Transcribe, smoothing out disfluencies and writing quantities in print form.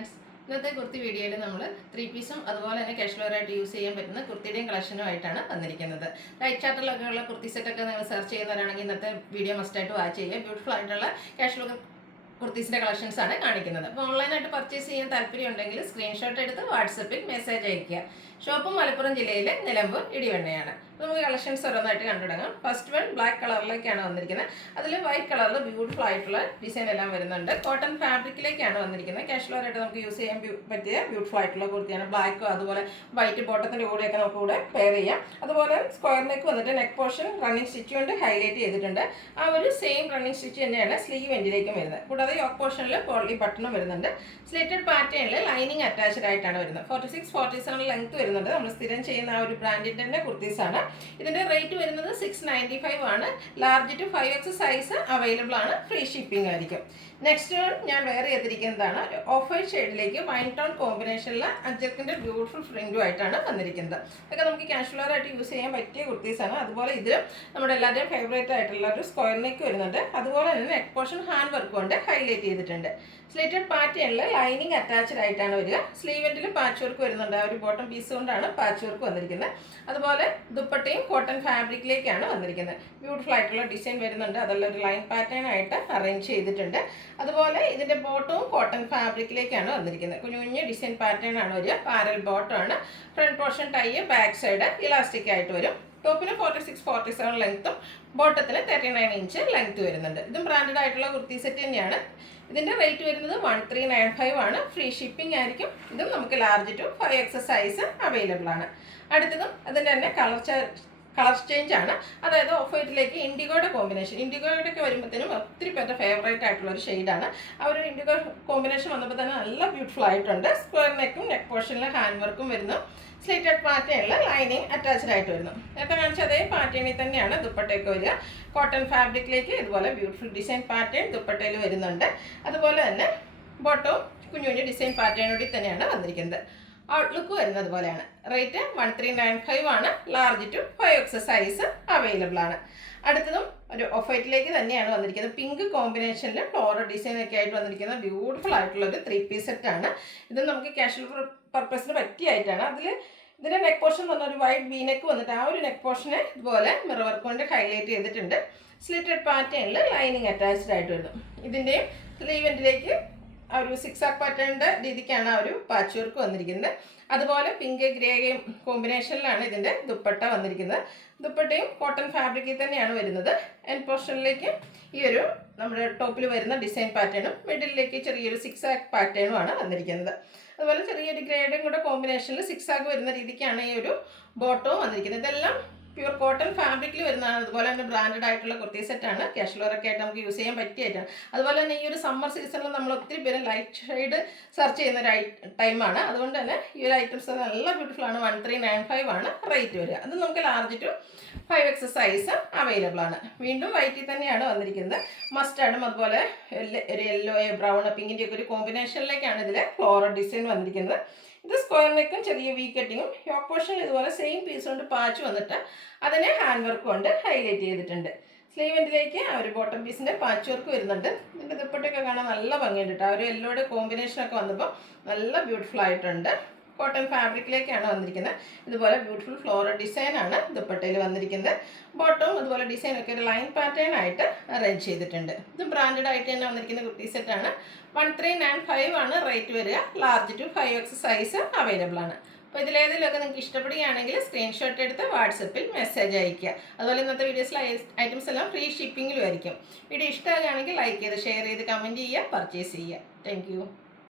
Friends, ഇന്നത്തെ കുർത്തി വീഡിയോയിൽ നമ്മൾ 3 പീസും അതുപോലെ തന്നെ കാഷ്വലായിട്ട് യൂസ് ചെയ്യാൻ പറ്റുന്ന കുർത്തിയുടെയും കളക്ഷനുമായിട്ടാണ് വന്നിരിക്കുന്നത്. ലൈറ്റ് ചാർട്ടിലൊക്കെ ഉള്ള കുർത്തി സെറ്റൊക്കെ നിങ്ങൾ സെർച്ച് ചെയ്യുന്നവരാണെങ്കിൽ ഇന്നത്തെ വീഡിയോ മസ്റ്റായിട്ട് വാച്ച് ചെയ്യുക. ബ്യൂട്ടിഫുൾ ആയിട്ടുള്ള കാഷ്വൽ കുർത്തീസിൻ്റെ കളക്ഷൻസ് ആണ് കാണിക്കുന്നത്. അപ്പോൾ ഓൺലൈനായിട്ട് പർച്ചേസ് ചെയ്യാൻ താല്പര്യം ഉണ്ടെങ്കിൽ സ്ക്രീൻഷോട്ട് എടുത്ത് വാട്സപ്പിൽ മെസ്സേജ് അയയ്ക്കുക. ഷോപ്പ് മലപ്പുറം ജില്ലയിലെ നിലമ്പൂർ ഇടിവണ്ണയാണ്. നമുക്ക് കളക്ഷൻസ് ഓരോന്നായിട്ട് കണ്ടുപിടങ്ങാം. ഫസ്റ്റ് വൺ ബ്ലാക്ക് കളറിലേക്കാണ് വന്നിരിക്കുന്നത്. അതിൽ വൈറ്റ് കളറിൽ ബ്യൂട്ടിഫുൾ ആയിട്ടുള്ള ഡിസൈൻ എല്ലാം വരുന്നുണ്ട്. കോട്ടൺ ഫാബ്രിക്കിലേക്കാണ് വന്നിരിക്കുന്നത്. കാഷ്വലായിട്ട് നമുക്ക് യൂസ് ചെയ്യാൻ പറ്റിയ ബ്യൂട്ടിഫുൾ ആയിട്ടുള്ള കുർത്തിയാണ്. ബ്ലാക്കും അതുപോലെ വൈറ്റ് ബോട്ടത്തിൻ്റെ കൂടെയൊക്കെ നമുക്ക് കൂടെ പെയർ ചെയ്യാം. അതുപോലെ സ്ക്വയർ നെക്ക് വന്നിട്ട് നെക്ക് പോർഷൻ റണ്ണിങ് സ്റ്റിച്ച് കൊണ്ട് ഹൈലൈറ്റ് ചെയ്തിട്ടുണ്ട്. ആ ഒരു സെയിം റണ്ണിങ് സ്റ്റിച്ച് തന്നെയാണ് സ്ലീവ് എൻഡിലേക്കും വരുന്നത്. കൂടാതെ യോക്ക് പോർഷനിൽ പോളി ബട്ടണും വരുന്നുണ്ട്. സ്ലിറ്റഡ് പാറ്റേണിൽ ലൈനിങ് അറ്റാച്ച്ഡ് ആയിട്ടാണ് വരുന്നത്. 46-47 ലെങ്ത് വരുന്നുണ്ട്. നമ്മൾ സ്ഥിരം ചെയ്യുന്ന ആ ഒരു ബ്രാൻഡിൻ്റെ തന്നെ കുർത്തീസാണ്. ഇതിൻ്റെ റേറ്റ് വരുന്നത് 695 ആണ്. Large to 5X size available ആണ്. ഫ്രീ ഷിപ്പിംഗ് ആയിരിക്കും. നെക്സ്റ്റ് ഞാൻ വെയർ ചെയ്തിരിക്കുന്നതാണ് ഓഫ് വൈറ്റ് ഷെയ്ഡിലേക്ക് വൈൻ ടോൺ കോമ്പിനേഷനിൽ അജർക്കിൻ്റെ ബ്യൂട്ടിഫുൾ പ്രിൻറ്റും ആയിട്ടാണ് വന്നിരിക്കുന്നത്. അതൊക്കെ നമുക്ക് കാഷ്വലായിട്ട് യൂസ് ചെയ്യാൻ പറ്റിയ കുർത്തീസാണ്. അതുപോലെ ഇതിൽ നമ്മുടെ എല്ലാവരുടെയും ഫേവറേറ്റ് ആയിട്ടുള്ള ഒരു സ്ക്വയർ നെക്ക് വരുന്നുണ്ട്. അതുപോലെ തന്നെ നെക്ക് പോർഷൻ ഹാൻഡ് വർക്ക് കൊണ്ട് ഹൈലൈറ്റ് ചെയ്തിട്ടുണ്ട്. സ്ലിറ്റഡ് പാറ്റേണിൽ ലൈനിങ് അറ്റാച്ച്ഡ് ആയിട്ടാണ് വരിക. സ്ലീവെൻറ്റിൽ പാച്ച് വർക്ക് വരുന്നുണ്ട്. ആ ഒരു ബോട്ടം പീസ് കൊണ്ടാണ് പാച്ച് വർക്ക് വന്നിരിക്കുന്നത്. അതുപോലെ ദുപ്പട്ടയും കോട്ടൺ ഫാബ്രിക്കിലേക്കാണ് വന്നിരിക്കുന്നത്. ബ്യൂട്ടിഫുൾ ആയിട്ടുള്ള ഡിസൈൻ വരുന്നുണ്ട്. അതെല്ലാം ഒരു ലൈൻ പാറ്റേൺ ആയിട്ട് അറേഞ്ച് ചെയ്തിട്ടുണ്ട്. അതുപോലെ ഇതിൻ്റെ ബോട്ടവും കോട്ടൺ ഫാബ്രിക്കിലേക്കാണ് വന്നിരിക്കുന്നത്. കുഞ്ഞു കുഞ്ഞു ഡിസൈൻ പാറ്റേൺ ആണ് വരിക. പാരൽ ബോട്ടമാണ്. Front portion tie, back side elastic ആയിട്ട് വരും. ടോപ്പിന് 46-47 ലെങ്ത്തും ബോട്ടത്തിന് 39 ഇഞ്ച് ലെങ്ത്ത് വരുന്നുണ്ട്. ഇതും ബ്രാൻഡഡ് ആയിട്ടുള്ള കുർത്തി സെറ്റ് തന്നെയാണ്. ഇതിൻ്റെ റേറ്റ് വരുന്നത് 1395 ആണ്. ഫ്രീ ഷിപ്പിംഗ് ആയിരിക്കും. ഇതും നമുക്ക് large to 5X size available ആണ്. അടുത്തതും അതിൻ്റെ തന്നെ കളർ ചേഞ്ച് ആണ്. അതായത് ഓഫ് വൈറ്റിലേക്ക് ഇൻഡിഗോയുടെ കോമ്പിനേഷൻ. ഇൻഡിഗോയുടെ വരുമ്പോഴത്തേനും ഒത്തിരി പേരുടെ ഫേവറേറ്റ് ആയിട്ടുള്ള ഒരു ഷെയ്ഡാണ്. ആ ഒരു ഇൻഡിഗോ കോമ്പിനേഷൻ വന്നപ്പോൾ തന്നെ നല്ല ബ്യൂട്ടിഫുൾ ആയിട്ടുണ്ട്. സ്ക്വയർ നെക്കും നെക്ക് പോർഷനിൽ ഹാൻഡ് വർക്കും വരുന്നു. സ്ലിറ്റഡ് പാറ്റേണിൽ ലൈനിങ് അറ്റാച്ച്ഡ് ആയിട്ട് വരുന്നു. നേരത്തെ കാണിച്ച അതേ പാറ്റേണിൽ തന്നെയാണ് ദുപ്പട്ടയൊക്കെ വരിക. കോട്ടൺ ഫാബ്രിക്കിലേക്ക് ഇതുപോലെ ബ്യൂട്ടിഫുൾ ഡിസൈൻ പാറ്റേൺ ദുപ്പട്ടയിൽ വരുന്നുണ്ട്. അതുപോലെ തന്നെ ബോട്ടവും കുഞ്ഞു കുഞ്ഞു ഡിസൈൻ പാറ്റേണോടി തന്നെയാണ് വന്നിരിക്കുന്നത്. ഔട്ട്ലുക്ക് വരുന്നത് പോലെയാണ്. റേറ്റ് 1395 ആണ്. Large to 5X size available ആണ്. അടുത്തതും ഒരു ഓഫ് വൈറ്റിലേക്ക് തന്നെയാണ് വന്നിരിക്കുന്നത്. പിങ്ക് കോമ്പിനേഷനിൽ ഫ്ലോറൽ ഡിസൈനൊക്കെ ആയിട്ട് വന്നിരിക്കുന്ന ബ്യൂട്ടിഫുൾ ആയിട്ടുള്ള ഒരു 3 പീസ് സെറ്റാണ്. ഇത് നമുക്ക് കാഷ്വൽ പർപ്പസിന് പറ്റിയായിട്ടാണ്. ഇതിൻ്റെ നെക്ക് പോർഷൻ എന്ന് പറഞ്ഞാൽ ഒരു വൈറ്റ് വി നെക്ക് വന്നിട്ട് ആ ഒരു നെക്ക് പോർഷനെ ഇതുപോലെ മിറർ വർക്ക് കൊണ്ട് ഹൈലൈറ്റ് ചെയ്തിട്ടുണ്ട്. സ്ലിറ്റഡ് പാറ്റേണിൽ ലൈനിങ് അറ്റാച്ച്ഡ് ആയിട്ട് വരുന്നു. ഇതിൻ്റെയും സ്ലീവെൻറ്റിലേക്ക് ആ ഒരു സിക്സാക് പാറ്റേണിൻ്റെ രീതിക്കാണ് ആ ഒരു പാച്ച് വർക്ക് വന്നിരിക്കുന്നത്. അതുപോലെ പിങ്ക് ഗ്രേ കോമ്പിനേഷനിലാണ് ഇതിൻ്റെ ദുപ്പട്ട വന്നിരിക്കുന്നത്. ദുപ്പട്ടയും കോട്ടൺ ഫാബ്രിക്കിൽ തന്നെയാണ് വരുന്നത്. എൻഡ് പോർഷനിലേക്ക് ഈ ഒരു നമ്മുടെ ടോപ്പിൽ വരുന്ന ഡിസൈൻ പാറ്റേണും മിഡിലേക്ക് ചെറിയൊരു സിക്സാക് പാറ്റേണുമാണ് വന്നിരിക്കുന്നത്. അതുപോലെ ചെറിയൊരു ഗ്രേഡും കൂടെ കോമ്പിനേഷനിൽ സിക്സാക് വരുന്ന രീതിക്കാണ് ഈ ഒരു ബോട്ടവും വന്നിരിക്കുന്നത്. ഇതെല്ലാം പ്യൂർ കോട്ടൺ ഫാബ്രിക്കിൽ വരുന്നതാണ്. അതുപോലെ തന്നെ ബ്രാൻഡഡ് ആയിട്ടുള്ള കുർത്തി സെറ്റാണ്. കാഷ്വലൊക്കെ ആയിട്ട് നമുക്ക് യൂസ് ചെയ്യാൻ പറ്റിയായിട്ടാണ്. അതുപോലെ തന്നെ ഈ ഒരു സമ്മർ സീസണിൽ നമ്മൾ ഒത്തിരി പേര് ലൈറ്റ് ഷെയ്ഡ് സെർച്ച് ചെയ്യുന്ന ഒരു ടൈമാണ്. അതുകൊണ്ട് തന്നെ ഈ ഒരു ഐറ്റംസ് നല്ല ബ്യൂട്ടിഫുൾ ആണ്. 1395 ആണ് റേറ്റ് വരിക. അത് നമുക്ക് large to 5X size available ആണ്. വീണ്ടും വൈറ്റിൽ തന്നെയാണ് വന്നിരിക്കുന്നത്. മസ്റ്റാർഡും അതുപോലെ ഒരു യെല്ലോ ബ്രൗൺ പിങ്കിൻ്റെ ഒക്കെ ഒരു കോമ്പിനേഷനിലേക്കാണ് ഇതിൽ ഫ്ലോറൽ ഡിസൈൻ വന്നിരിക്കുന്നത്. ഇത് സ്ക്വയർ നെക്കും ചെറിയ വി കട്ടിങ്ങും യോക്ക് പോർഷൻ ഇതുപോലെ സെയിം പീസ് കൊണ്ട് പാച്ച് വന്നിട്ട് അതിനെ ഹാൻഡ് വർക്ക് കൊണ്ട് ഹൈലൈറ്റ് ചെയ്തിട്ടുണ്ട്. സ്ലീവെൻറ്റിലേക്ക് ആ ഒരു ബോട്ടം പീസിൻ്റെ പാച്ച് വർക്ക് വരുന്നുണ്ട്. ഇതിൻ്റെ ദുപ്പട്ടയൊക്കെ കാണാൻ നല്ല ഭംഗിയുണ്ട് കേട്ടോ. ആ ഒരു യെല്ലോയുടെ കോമ്പിനേഷനൊക്കെ വന്നപ്പോൾ നല്ല ബ്യൂട്ടിഫുൾ ആയിട്ടുണ്ട്. കോട്ടൺ ഫാബ്രിക്കിലേക്കാണ് വന്നിരിക്കുന്നത്. ഇതുപോലെ ബ്യൂട്ടിഫുൾ ഫ്ലോറൽ ഡിസൈനാണ് ദുപ്പട്ടയിൽ വന്നിരിക്കുന്നത്. ബോട്ടവും അതുപോലെ ഡിസൈനൊക്കെ ഒരു ലൈൻ പാറ്റേൺ ആയിട്ട് അറേഞ്ച് ചെയ്തിട്ടുണ്ട്. ഇത് ബ്രാൻഡഡ് ആയിട്ട് തന്നെ വന്നിരിക്കുന്ന കുർത്തി സെറ്റാണ്. 1395 ആണ് റേറ്റ് വരിക. Large to 5X size available ആണ്. അപ്പോൾ ഇതിലേതിലൊക്കെ നിങ്ങൾക്ക് ഇഷ്ടപ്പെടുകയാണെങ്കിൽ സ്ക്രീൻഷോട്ട് എടുത്ത് വാട്സപ്പിൽ മെസ്സേജ് അയയ്ക്കുക. അതുപോലെ ഇന്നത്തെ വീഡിയോസിലെ ഐറ്റംസ് എല്ലാം ഫ്രീ ഷിപ്പിങ്ങിലും ആയിരിക്കും. വീഡിയോ ഇഷ്ടമാകുകയാണെങ്കിൽ ലൈക്ക് ചെയ്ത് ഷെയർ ചെയ്ത് കമൻറ്റ് ചെയ്യുക, പർച്ചേസ് ചെയ്യുക. താങ്ക്